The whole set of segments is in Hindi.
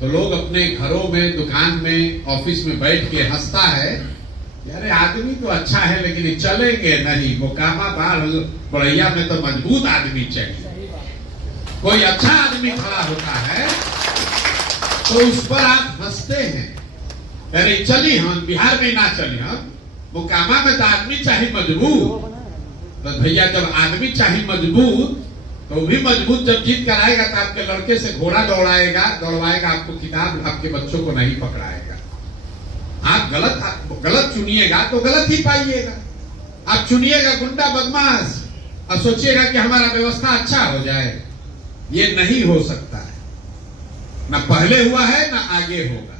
तो लोग अपने घरों में, दुकान में, ऑफिस में बैठ के हंसता है, यार आदमी तो अच्छा है लेकिन ये चलेंगे नहीं, मोकामा बाढ़ बड़ैया में तो मजबूत आदमी चाहिए। कोई अच्छा आदमी खड़ा होता है तो उस पर आप हंसते हैं, अरे चली हम बिहार में ना चली, हम मोकामा में तो आदमी चाहिए मजबूत। तो भैया जब आदमी चाहिए मजबूत तो भी मजबूत जब जीत कर आएगा तो आपके लड़के से घोड़ा दौड़ाएगा, आपको किताब आपके बच्चों को नहीं पकड़ाएगा। आप गलत चुनिएगा तो गलत ही पाइएगा। आप चुनिएगा गुंडा बदमाश और सोचिएगा कि हमारा व्यवस्था अच्छा हो जाए, ये नहीं हो सकता है। ना पहले हुआ है ना आगे होगा।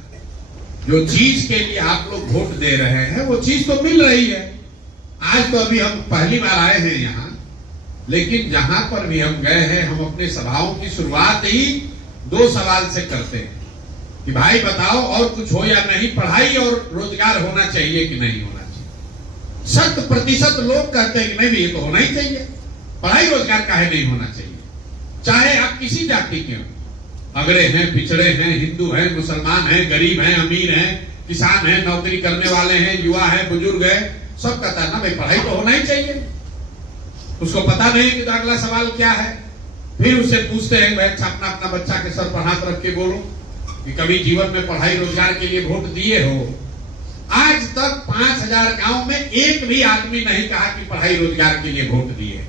जो चीज के लिए आप लोग वोट दे रहे हैं वो चीज तो मिल रही है। आज तो अभी हम पहली बार आए हैं यहाँ, लेकिन जहां पर भी हम गए हैं हम अपने सभाओं की शुरुआत ही 2 सवाल से करते हैं कि भाई बताओ और कुछ हो या नहीं, पढ़ाई और रोजगार होना चाहिए कि नहीं होना चाहिए। 100% लोग कहते हैं कि नहीं ये तो होना ही चाहिए, पढ़ाई रोजगार काहे नहीं होना चाहिए। चाहे आप किसी जाति के हो, अगड़े हैं, पिछड़े हैं, हिंदू हैं, मुसलमान हैं, गरीब हैं, अमीर हैं, किसान हैं, नौकरी करने वाले हैं, युवा है, बुजुर्ग है, सब कहता है ना भाई पढ़ाई तो होना ही चाहिए। उसको पता नहीं कि तो अगला सवाल क्या है। फिर उससे पूछते हैं भाई अपना अपना बच्चा के सर पर हाथ रख के बोलो कि कभी जीवन में पढ़ाई रोजगार के लिए वोट दिए हो। आज तक 5000 गांव में एक भी आदमी नहीं कहा कि पढ़ाई रोजगार के लिए वोट दिए।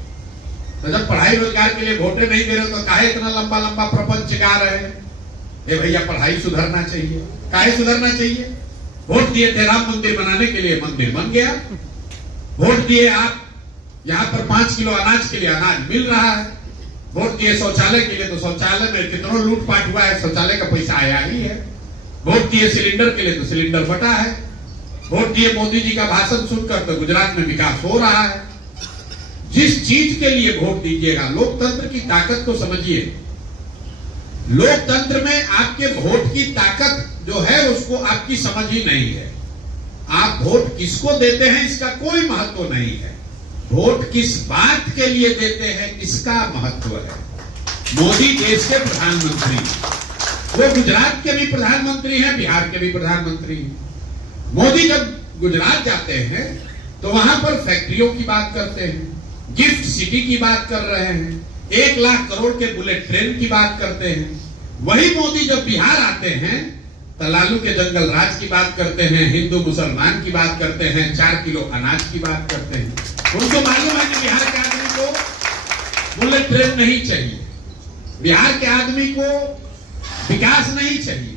तो जब पढ़ाई रोजगार के लिए वोटे नहीं दे रहे तो काहे इतना लंबा लंबा प्रपंच गा रहे हैं। ए भैया पढ़ाई सुधरना चाहिए, काहे सुधरना चाहिए। वोट दिए थे राम मंदिर बनाने के लिए, मंदिर बन गया। वोट दिए आप यहाँ पर 5 किलो अनाज के लिए अनाज मिल रहा है। वोट दिए शौचालय के लिए तो शौचालय में कितना लूटपाट हुआ है, शौचालय का पैसा आया ही है। वोट दिए सिलेंडर के लिए तो सिलेंडर बटा है। वोट दिए मोदी जी का भाषण सुनकर तो गुजरात में विकास हो रहा है। जिस चीज के लिए वोट दीजिएगा, लोकतंत्र की ताकत को समझिए। लोकतंत्र में आपके वोट की ताकत जो है उसको आपकी समझ ही नहीं है। आप वोट किसको देते हैं इसका कोई महत्व नहीं है। वोट किस बात के लिए देते हैं इसका महत्व है। मोदी देश के प्रधानमंत्री, वो गुजरात के भी प्रधानमंत्री हैं, बिहार के भी प्रधानमंत्री हैं। मोदी जब गुजरात जाते हैं तो वहां पर फैक्ट्रियों की बात करते हैं, गिफ्ट सिटी की बात कर रहे हैं, 1 लाख करोड़ के बुलेट ट्रेन की बात करते हैं। वही मोदी जब बिहार आते हैं तो लालू के जंगल राज की बात करते हैं, हिंदू मुसलमान की बात करते हैं, 4 किलो अनाज की बात करते हैं। उनको मालूम है कि बिहार के आदमी को बुलेट ट्रेन नहीं चाहिए, बिहार के आदमी को विकास नहीं चाहिए,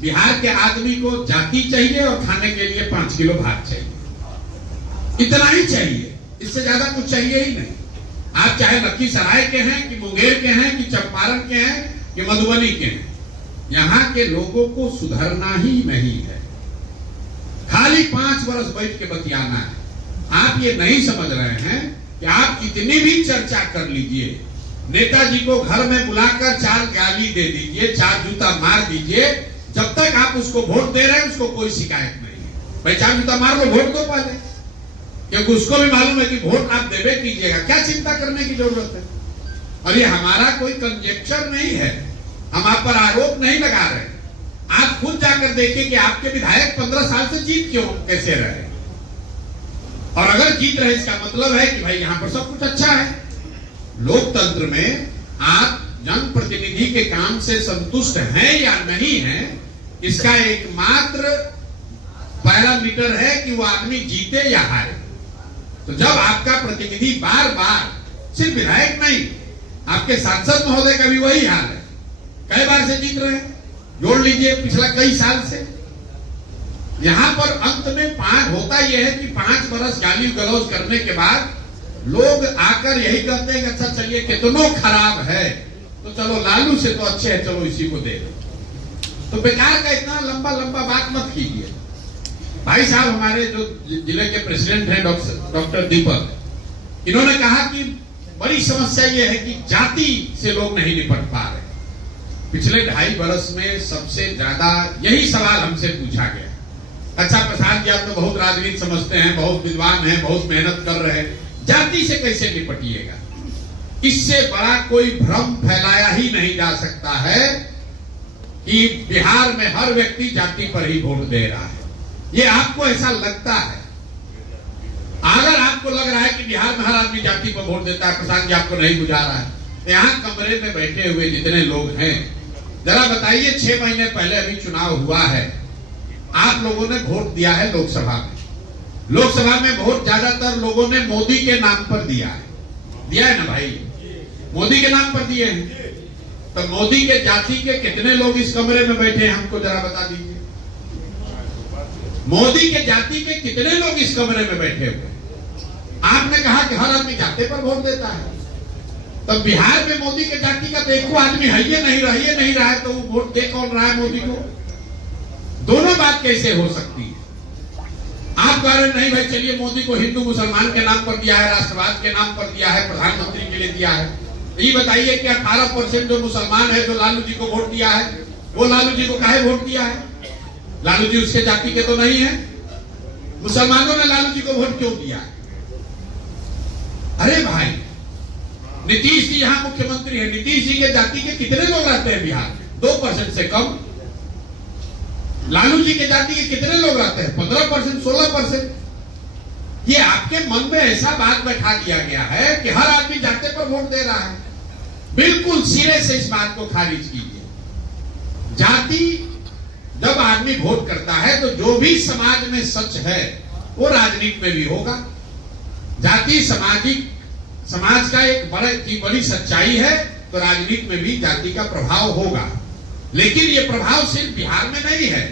बिहार के आदमी को जाति चाहिए और खाने के लिए 5 किलो भात चाहिए। इतना ही चाहिए, इससे ज्यादा कुछ चाहिए ही नहीं। आप चाहे लखीसराय के हैं कि मुंगेर के हैं कि चंपारण के हैं कि मधुबनी के हैं, यहां के लोगों को सुधरना ही नहीं है। खाली 5 वर्ष बैठ के बतियाना है। आप ये नहीं समझ रहे हैं कि आप कितनी भी चर्चा कर लीजिए, नेताजी को घर में बुलाकर 4 गाली दे दीजिए, 4 जूता मार दीजिए, जब तक आप उसको वोट दे रहे हैं उसको कोई शिकायत नहीं है। भाई 4 जूता मार लो, वोट दो पहले, क्योंकि उसको भी मालूम है कि वोट आप देवे कीजिएगा, क्या चिंता करने की जरूरत है। और ये हमारा कोई कंजेक्चर नहीं है, हम आप पर आरोप नहीं लगा रहे। आप खुद जाकर देखिए कि आपके विधायक 15 साल से जीत क्यों कैसे रहे, और अगर जीत रहे इसका मतलब है कि भाई यहां पर सब कुछ अच्छा है। लोकतंत्र में आप जनप्रतिनिधि के काम से संतुष्ट हैं या नहीं हैं, इसका एकमात्र पैरामीटर है कि वो आदमी जीते या हारे। तो जब आपका प्रतिनिधि बार बार, सिर्फ विधायक नहीं, आपके सांसद महोदय का भी वही हाल है, कई बार से जीत रहे हैं, जोड़ लीजिए पिछला कई साल से। यहां पर अंत में 5 होता यह है कि 5 बरस गाली गलौज करने के बाद लोग आकर यही कहते हैं कि अच्छा चलिए कितनों खराब है तो चलो लालू से तो अच्छे है, चलो इसी को दे दो। तो बेकार का इतना लंबा लंबा बात मत कीजिए। भाई साहब हमारे जो जिले के प्रेसिडेंट हैं डॉक्टर दीपक, इन्होंने कहा कि बड़ी समस्या यह है कि जाति से लोग नहीं निपट पा रहे। पिछले 2.5 वर्ष में सबसे ज्यादा यही सवाल हमसे पूछा गया। अच्छा प्रसाद जी आप तो बहुत राजनीति समझते हैं, बहुत विद्वान हैं, बहुत मेहनत कर रहे हैं, जाति से कैसे निपटिएगा। इससे बड़ा कोई भ्रम फैलाया ही नहीं जा सकता है कि बिहार में हर व्यक्ति जाति पर ही वोट दे रहा है। ये आपको ऐसा लगता है? अगर आपको लग रहा है कि बिहार में हर आदमी जाति पर वोट देता है, प्रशांत जी आपको नहीं बुझा रहा है, यहाँ कमरे में बैठे हुए जितने लोग हैं, जरा बताइए 6 महीने पहले अभी चुनाव हुआ है, आप लोगों ने वोट दिया है लोकसभा में। लोकसभा में वोट ज्यादातर लोगों ने मोदी के नाम पर दिया है ना भाई, मोदी के नाम पर दिए हैं। तो मोदी के जाति के कितने लोग इस कमरे में बैठे हैं, हमको जरा बता दीजिए। मोदी के जाति के कितने लोग इस कमरे में बैठे हुए? आपने कहा कि हर आदमी जाति पर वोट देता है, तो बिहार में मोदी के जाति का तो एक आदमी है ही नहीं रहा है, तो वो वोट दे कौन रहा है मोदी को? दोनों बात कैसे हो सकती है? आप कह रहे नहीं भाई चलिए मोदी को हिंदू मुसलमान के नाम पर दिया है, राष्ट्रवाद के नाम पर दिया है, प्रधानमंत्री के लिए दिया है। ये बताइए कि 18% जो मुसलमान है जो लालू जी को वोट दिया है, वो लालू जी को काहे वोट दिया है? लालू जी उसके जाति के तो नहीं है। मुसलमानों ने लालू जी को वोट क्यों दिया है? अरे भाई, नीतीश जी यहाँ मुख्यमंत्री है, नीतीश जी के जाति के कितने लोग रहते हैं बिहार में? 2% से कम। लालू जी के जाति के कितने लोग रहते हैं? 15%, 16%। ये आपके मन में ऐसा बात बैठा दिया गया है कि हर आदमी जाति पर वोट दे रहा है। बिल्कुल सिरे से इस बात को खारिज कीजिए। जाति जब आदमी वोट करता है तो जो भी समाज में सच है वो राजनीति में भी होगा। जाति समाज का एक बड़ी सच्चाई है, तो राजनीति में भी जाति का प्रभाव होगा। लेकिन ये प्रभाव सिर्फ बिहार में नहीं है,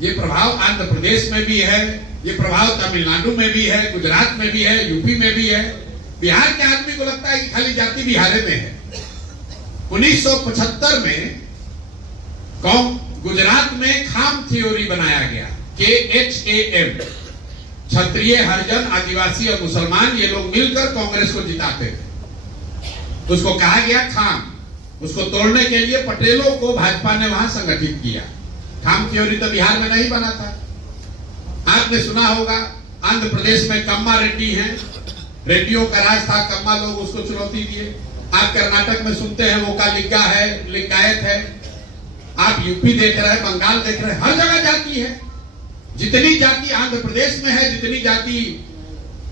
ये प्रभाव आंध्र प्रदेश में भी है, ये प्रभाव तमिलनाडु में भी है, गुजरात में भी है, यूपी में भी है। बिहार के आदमी को लगता है कि खाली जाति बिहार में है। 1975 में गुजरात में खाम थ्योरी बनाया गया, KHAM, क्षत्रिय, हरिजन, आदिवासी और मुसलमान, ये लोग मिलकर कांग्रेस को जिताते थे। उसको कहा गया खाम। उसको तोड़ने के लिए पटेलों को भाजपा ने वहां संगठित किया। खाम थ्योरी तो बिहार में नहीं बना था। आपने सुना होगा आंध्र प्रदेश में कम्मा रेड्डी हैं, रेड्डियों का राज था, कम्मा लोग उसको चुनौती दिए। आप कर्नाटक में सुनते हैं वो का लिग्गा है, लिंगायत है। आप यूपी देख रहे हैं, बंगाल देख रहे हैं, हर जगह जाति है। जितनी जाति आंध्र प्रदेश में है, जितनी जाति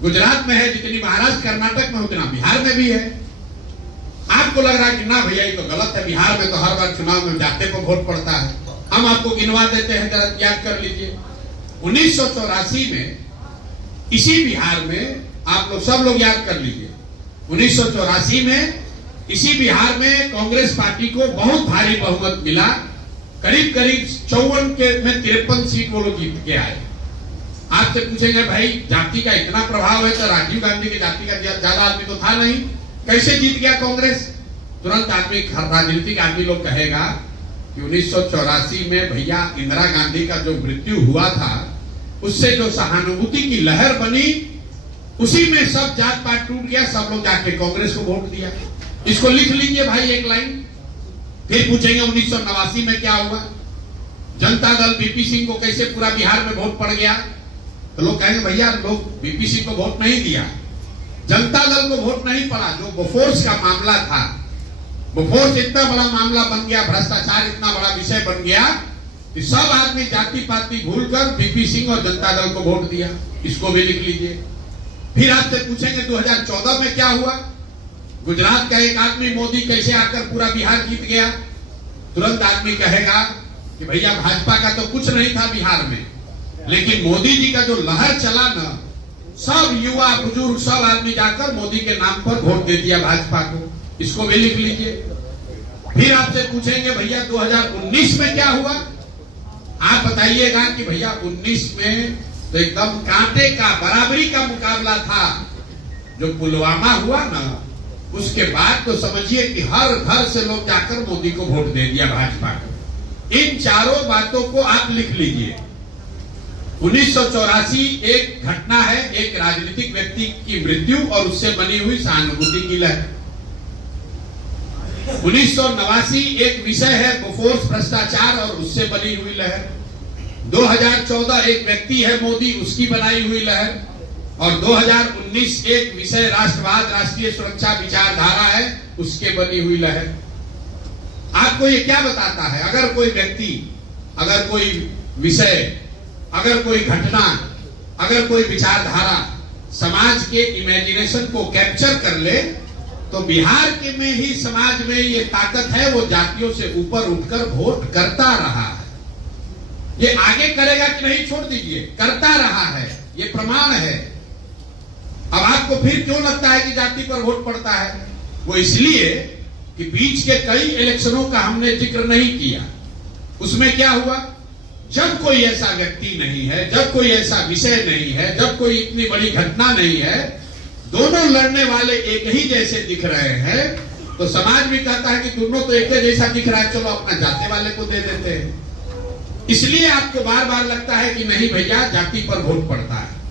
गुजरात में है, जितनी महाराष्ट्र कर्नाटक में, उतना बिहार में भी है। आपको लग रहा है कि ना भैया ये तो गलत है, बिहार में तो हर बार चुनाव में जाति पर वोट पड़ता है। हम आपको गिनवा देते हैं, जरा याद कर लीजिए। 1984 में इसी बिहार में, आप लोग सब लोग याद कर लीजिए, 1984 में इसी बिहार में कांग्रेस पार्टी को बहुत भारी बहुमत मिला। करीब 54 के में 53 सीट वो लोग जीत के आए। आपसे पूछेंगे भाई जाति का इतना प्रभाव है तो राजीव गांधी की जाति का ज्यादा आदमी तो था नहीं, कैसे जीत गया कांग्रेस? तुरंत आदमी, राजनीतिक आदमी लोग कहेगा कि 1984 में भैया इंदिरा गांधी का जो मृत्यु हुआ था, उससे जो सहानुभूति की लहर बनी, उसी में सब जात पात टूट गया, सब लोग जाके कांग्रेस को वोट दिया। इसको लिख लीजिए भाई एक लाइन। फिर पूछेंगे 1989 में क्या हुआ, जनता दल बीपी सिंह को कैसे पूरा बिहार में वोट पड़ गया? तो लोग कहेंगे भैया लोग बीपी सिंह को वोट नहीं दिया, जनता दल को वोट नहीं पड़ा। जो बोफोर्स का मामला था, बोफोर्स इतना बड़ा मामला बन गया, भ्रष्टाचार इतना बड़ा विषय बन गया कि सब आदमी जाति पाति भूलकर बीपी सिंह और जनता दल को वोट दिया। इसको भी लिख लीजिए। फिर आपसे पूछेंगे 2014 में क्या हुआ, गुजरात का एक आदमी मोदी कैसे आकर पूरा बिहार जीत गया? तुरंत आदमी कहेगा कि भैया भाजपा का तो कुछ नहीं था बिहार में, लेकिन मोदी जी का जो लहर चला ना, सब युवा बुजुर्ग सब आदमी जाकर मोदी के नाम पर वोट दे दिया भाजपा को। इसको भी लिख लीजिए। फिर आपसे पूछेंगे भैया 2019 में क्या हुआ? आप बताइएगा कि भैया 19 में तो एकदम कांटे का बराबरी का मुकाबला था। जो पुलवामा हुआ ना, उसके बाद तो समझिए कि हर घर से लोग जाकर मोदी को वोट दे दिया भाजपा को। इन चारों बातों को आप लिख लीजिए। 1984 एक घटना है, एक राजनीतिक व्यक्ति की मृत्यु और उससे बनी हुई सहानुभूति की लहर। 1989 एक विषय है बोफोर्स भ्रष्टाचार और उससे बनी हुई लहर। 2014 एक व्यक्ति है मोदी, उसकी बनाई हुई लहर। और 2019 एक विषय राष्ट्रवाद, राष्ट्रीय सुरक्षा विचारधारा है, उसके बनी हुई लहर। आप आपको ये क्या बताता है? अगर कोई व्यक्ति, अगर कोई विषय, अगर कोई घटना, अगर कोई विचारधारा समाज के इमेजिनेशन को कैप्चर कर ले, तो बिहार के में ही समाज में ये ताकत है, वो जातियों से ऊपर उठकर वोट करता रहा है। ये आगे करेगा कि नहीं छोड़ दीजिए, करता रहा है, ये प्रमाण है। अब आपको फिर क्यों लगता है कि जाति पर वोट पड़ता है? वो इसलिए कि बीच के कई इलेक्शनों का हमने जिक्र नहीं किया। उसमें क्या हुआ? जब कोई ऐसा व्यक्ति नहीं है, जब कोई ऐसा विषय नहीं है, जब कोई इतनी बड़ी घटना नहीं है, दोनों लड़ने वाले एक ही जैसे दिख रहे हैं, तो समाज भी कहता है कि दोनों तो एक जैसा दिख रहा है, चलो अपना जाति वाले को दे देते हैं। इसलिए आपको बार बार लगता है कि नहीं भैया, जाति पर वोट पड़ता है।